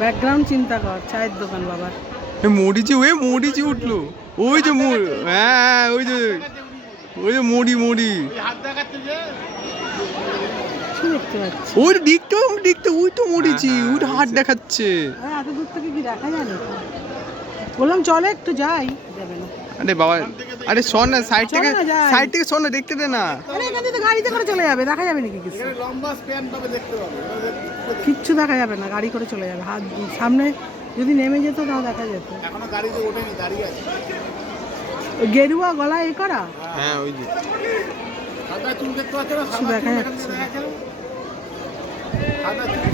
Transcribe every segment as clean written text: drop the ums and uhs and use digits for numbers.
Background চিন্তা কর, চায়ের দোকান বাবার। মরিচি উঠলো। ওই যে হ্যাঁ ওই যে মুড়ি কি দেখতে পাচ্ছি? ওই দেখতে ওই তো মরিচি, ওই হাত দেখাচ্ছে। এত দূর থেকে কি দেখা যায় না? বললাম চলে একটু যাই, যাবে না। আরে বাবা, আরে শোন না, সাইড থেকে শোন না, দেখতে দে না। আরে এখান থেকে গাড়িতে করে চলে যাবে, দেখা যাবে নাকি কিছু? লম্বা স্প্যান পাবে, দেখতে পাবে। কিচ্ছু দেখা যাবে না, গাড়ি করে চলে যাবে। হাত সামনে যদি নেমে যেত তাও দেখা যেত। এখনো গাড়িতে ওঠেনি, দাঁড়িয়ে আছে। ওই গেরুয়া গলা এ করা। হ্যাঁ ওই যে সাদা চুল দেখতে পাচ্ছ না? কিছু দেখা যাচ্ছে না। সাদা চুল।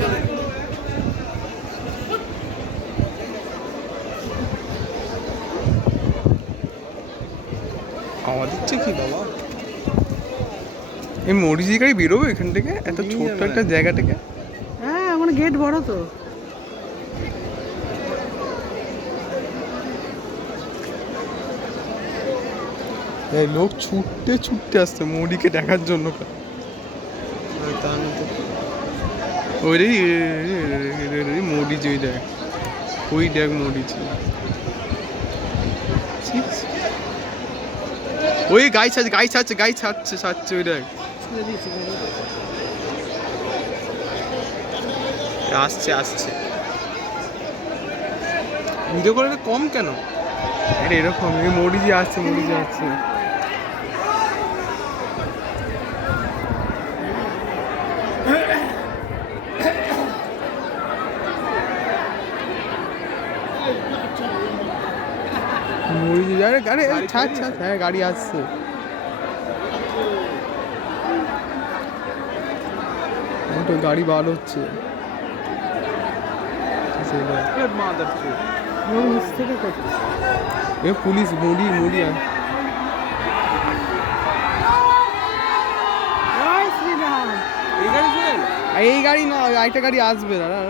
আওয়াজ হচ্ছে কি বাবা? এই মরিচি গাড়ি বেরোবে এখান থেকে, এত ছোট্ট একটা জায়গা থেকে? হ্যাঁ, আমার গেট বড় তো। এই লোক ছুটতে আসছে মুড়িকে দেখার জন্য। ওই রে মরিচ, ওই দেখ মরিচ। ওই গাই ছাড়ছে ওই দেখ। আসছে ভিডিও করে কম কেন? আরে এরকম এই মরিচি আসছে। আরে ছাড় হ্যাঁ, গাড়ি আসছে। তো গাড়ি বার হচ্ছে। পুলিশ মুড়ি এই গাড়ি না, একটা গাড়ি আসবে দাদা।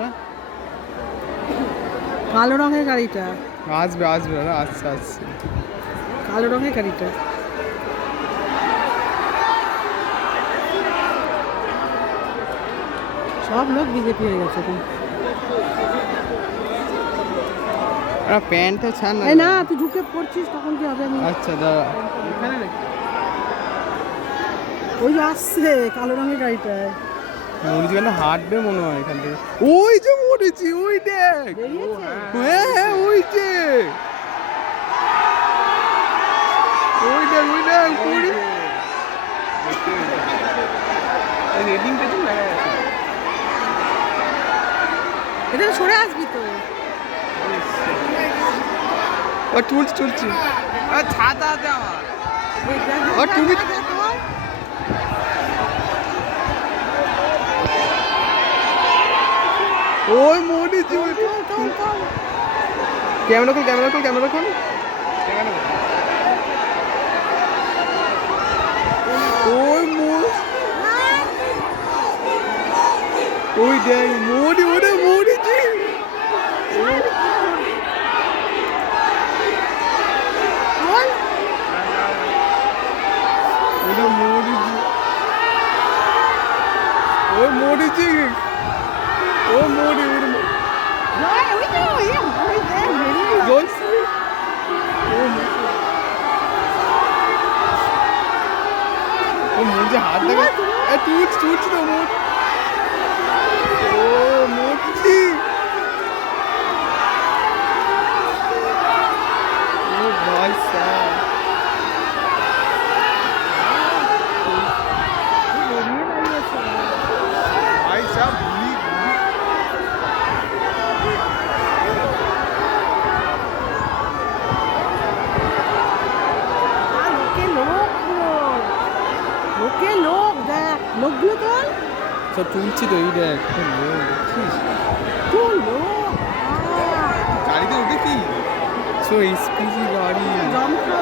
কালো রঙের গাড়িটা আসবে দাদা, আসছে। কালো রঙের গাড়িটা। সব লোক বিজেপি হয়ে গেছে। প্যান্টটা ছাড় না। না, তুই ঢুকে পড়ছিস, তখন কি হবে? আমি আচ্ছা দাদা, ওই যে আসছে কালো রঙের গাড়িটায়। মরিচি কেন হাঁটবে মনে হয় এখান থেকে। ওই যে মরিচি, ওই দেখ। হ্যাঁ ওই যে ওই দেখ এটা সরে আসবি তো। চলছি ছাতা আছে আমার। তুমি ওই মরিচি, ক্যামেরা খোল। ওই দেখ মরিচি। হাত দেখা তুলছি তো মরিচি। ভাই সাহেব, লোকগুলো তোল, সব তুলছি তো। এই দেখ দেখছিস, গাড়িতে উঠে কি স্পিডি গাড়ি। যন্ত্র